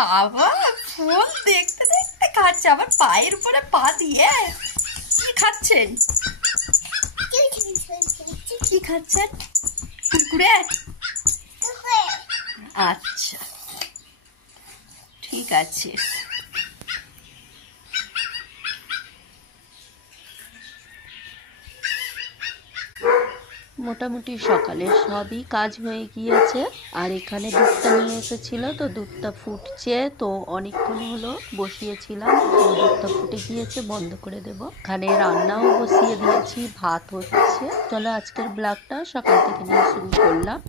বাবা ফোন দেখতে দেখতে খাচ্ছে, আবার পায়ের উপরে পা দিয়ে। কি খাচ্ছেন? কি খাচ্ছেন? কুরকুরে? আচ্ছা ঠিক আছে। মোটামুটি সকালে সবই কাজ হয়ে গিয়েছে। আর এখানে দুধটা নিয়ে এসেছিল, তো দুধটা ফুটছে, তো অনেকক্ষণ হলো বসিয়েছিলাম, তো দুধটা ফুটে গিয়েছে, বন্ধ করে দেব। এখানে রান্নাও বসিয়ে দিয়েছি, ভাত হচ্ছে। চলো আজকের ব্লগটা সকাল থেকে নিয়ে শুরু করলাম।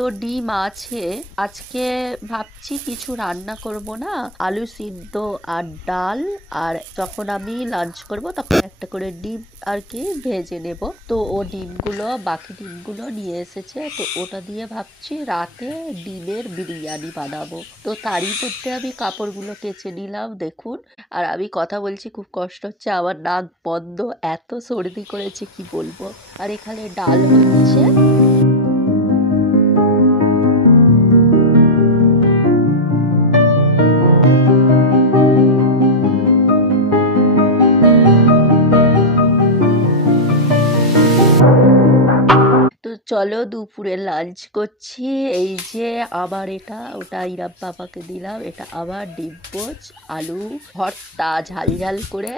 তো ডিম আছে, আজকে ভাবছি কিছু রান্না করব না, আলু সিদ্ধ আর ডাল, আর যখন আমি লাঞ্চ করব তখন একটা করে ডিম আর কি ভেজে নেব। তো ও ডিমগুলো, বাকি ডিমগুলো নিয়ে এসেছে, তো ওটা দিয়ে ভাবছি রাতে ডিমের বিরিয়ানি বানাবো। তো তারই মধ্যে আমি কাপড়গুলো কেচে নিলাম, দেখুন। আর আমি কথা বলছি, খুব কষ্ট হচ্ছে, আমার নাক বন্ধ, এত সর্দি করেছে কি বলবো। আর এখানে ডাল হচ্ছে। তো চলো দুপুরে লাঞ্চ করছি। এই যে আবার এটা ওটা ইরাম বাবাকে দিলাম, এটা আবার ডিম পোচ, আলু ভর্তা ঝাল ঝাল করে,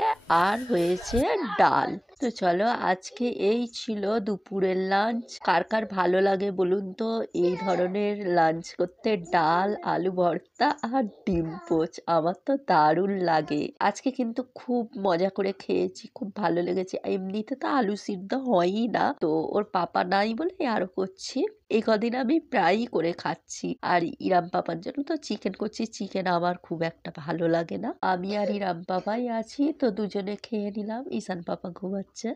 আর হয়েছে ডাল। তো চলো আজকে এই ছিল দুপুরের লাঞ্চ। কার কার ভালো লাগে বলুন তো এই ধরনের লাঞ্চ করতে, ডাল আলু ভর্তা আর ডিম পোচ? আমার তো দারুণ লাগে। আজকে কিন্তু খুব মজা করে খেয়েছি, খুব ভালো লেগেছে। এমনিতে তো আলু সিদ্ধ হয়ই না, তো ওর পাপা নাই বলে আরো করছি। এই কদিন আমি প্রায়ই করে খাচ্ছি। আর ইরাম পাপার জন্য তো চিকেন করছি, চিকেন আমার খুব একটা ভালো লাগে না। আমি আর ইরাম পাপাই আছি, তো দুজনে খেয়ে নিলাম। ঈশান পাপা ঘুমাচ্ছে।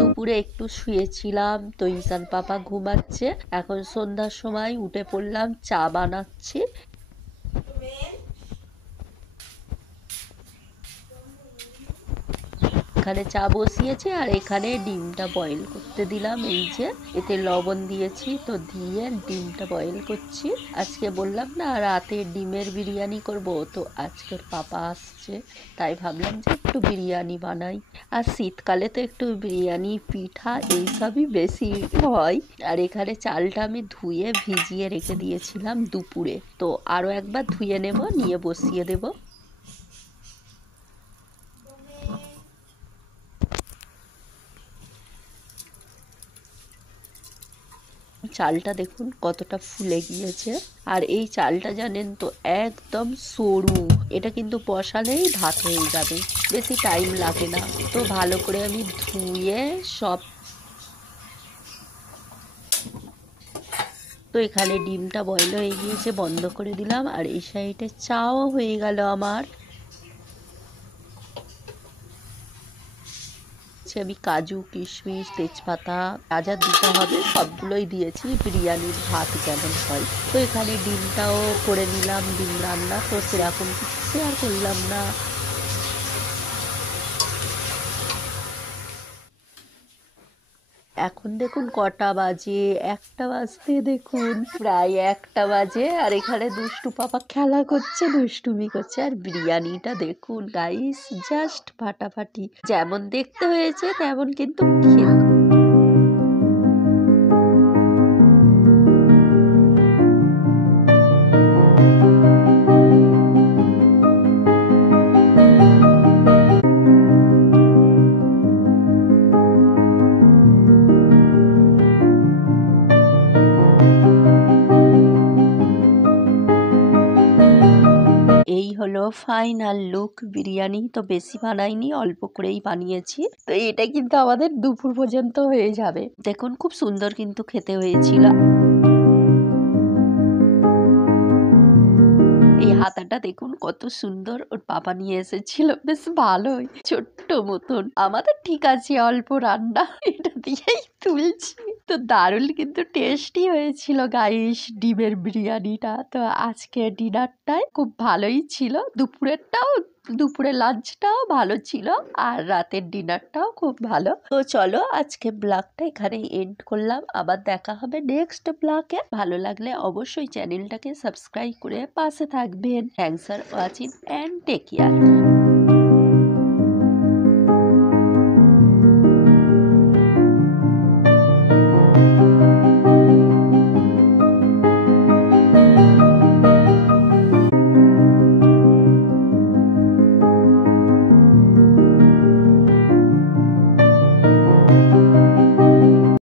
দুপুরে একটু শুয়েছিলাম, তো ঈশান পাপা ঘুমাচ্ছে। এখন সন্ধ্যার সময় উঠে পড়লাম, চা বানাচ্ছি। এখানে চা বসিয়েছি, আর এখানে ডিমটা বয়েল করতে দিলাম। এই যে এতে লবণ দিয়েছি, তো দিয়ে ডিমটা বয়েল করছি। আজকে বললাম না রাতে ডিমের বিরিয়ানি করব, তো আজকের পাপা আসছে, তাই ভাবলাম যে একটু বিরিয়ানি বানাই। আর শীতকালে তো একটু বিরিয়ানি, পিঠা এইসবই বেশি হয়। আর এখানে চালটা আমি ধুয়ে ভিজিয়ে রেখে দিয়েছিলাম দুপুরে, তো আরও একবার ধুয়ে নেব, নিয়ে বসিয়ে দেব। চালটা দেখুন কতটা ফুলে গিয়েছে। আর এই চালটা জানেন তো একদম সরু, এটা কিন্তু বসালেই ভাত হয়ে যাবে, বেশি টাইম লাগে না। তো ভালো করে আমি ধুয়ে সব। তো এখানে ডিমটা বয়েল হয়ে গিয়েছে, বন্ধ করে দিলাম। আর এই সাইডে চাও হয়ে গেল আমার। আমি কাজু কিশমিশ তেজপাতা যা যা দিতে হবে সবগুলোই দিয়েছি, বিরিয়ানির ভাত যেমন হয়। তো এখানে ডিমটাও করে নিলাম, ডিম রান্না তো সেরকম কিছু শেয়ার করলাম না। এখন দেখুন কটা বাজে, একটা বাজতে দেখুন প্রায় একটা বাজে। আর এখানে দুষ্টু পাপা খেলা করছে, দুষ্টুমি করছে। আর বিরিয়ানিটা দেখুন গাইস, জাস্ট ফাটাফাটি। যেমন দেখতে হয়েছে তেমন কিন্তু খেতে। এই হলো ফাইনাল লুক। বিরিয়ানি তো বেশি বানাইনি, অল্প করেই বানিয়েছি। তো এটা কিন্তু আমাদের দুপুর পর্যন্ত হয়ে যাবে। দেখুন খুব সুন্দর কিন্তু খেতে হয়েছিল। এই হাতাটা দেখুন কত সুন্দর, ওর পাপা নিয়ে এসেছিল, বেশ ভালোই ছোট্ট মতন। আমাদের ঠিক আছে অল্প রান্না, এটা দিয়েই তুলছি। তো দারুণ কিন্তু টেস্টি হয়েছিল গাইস ডিমের বিরিয়ানিটা। তো আজকে ডিনারটাই খুব ভালোই ছিল, দুপুরের লাঞ্চটাও ভালো ছিল, আর রাতের ডিনারটাও খুব ভালো। তো চলো আজকে ব্লগটা এখানেই এন্ড করলাম, আবার দেখা হবে নেক্সট ব্লগে। ভালো লাগলে অবশ্যই চ্যানেলটাকে সাবস্ক্রাইব করে পাশে থাকবেন। Thanks for watching and take care.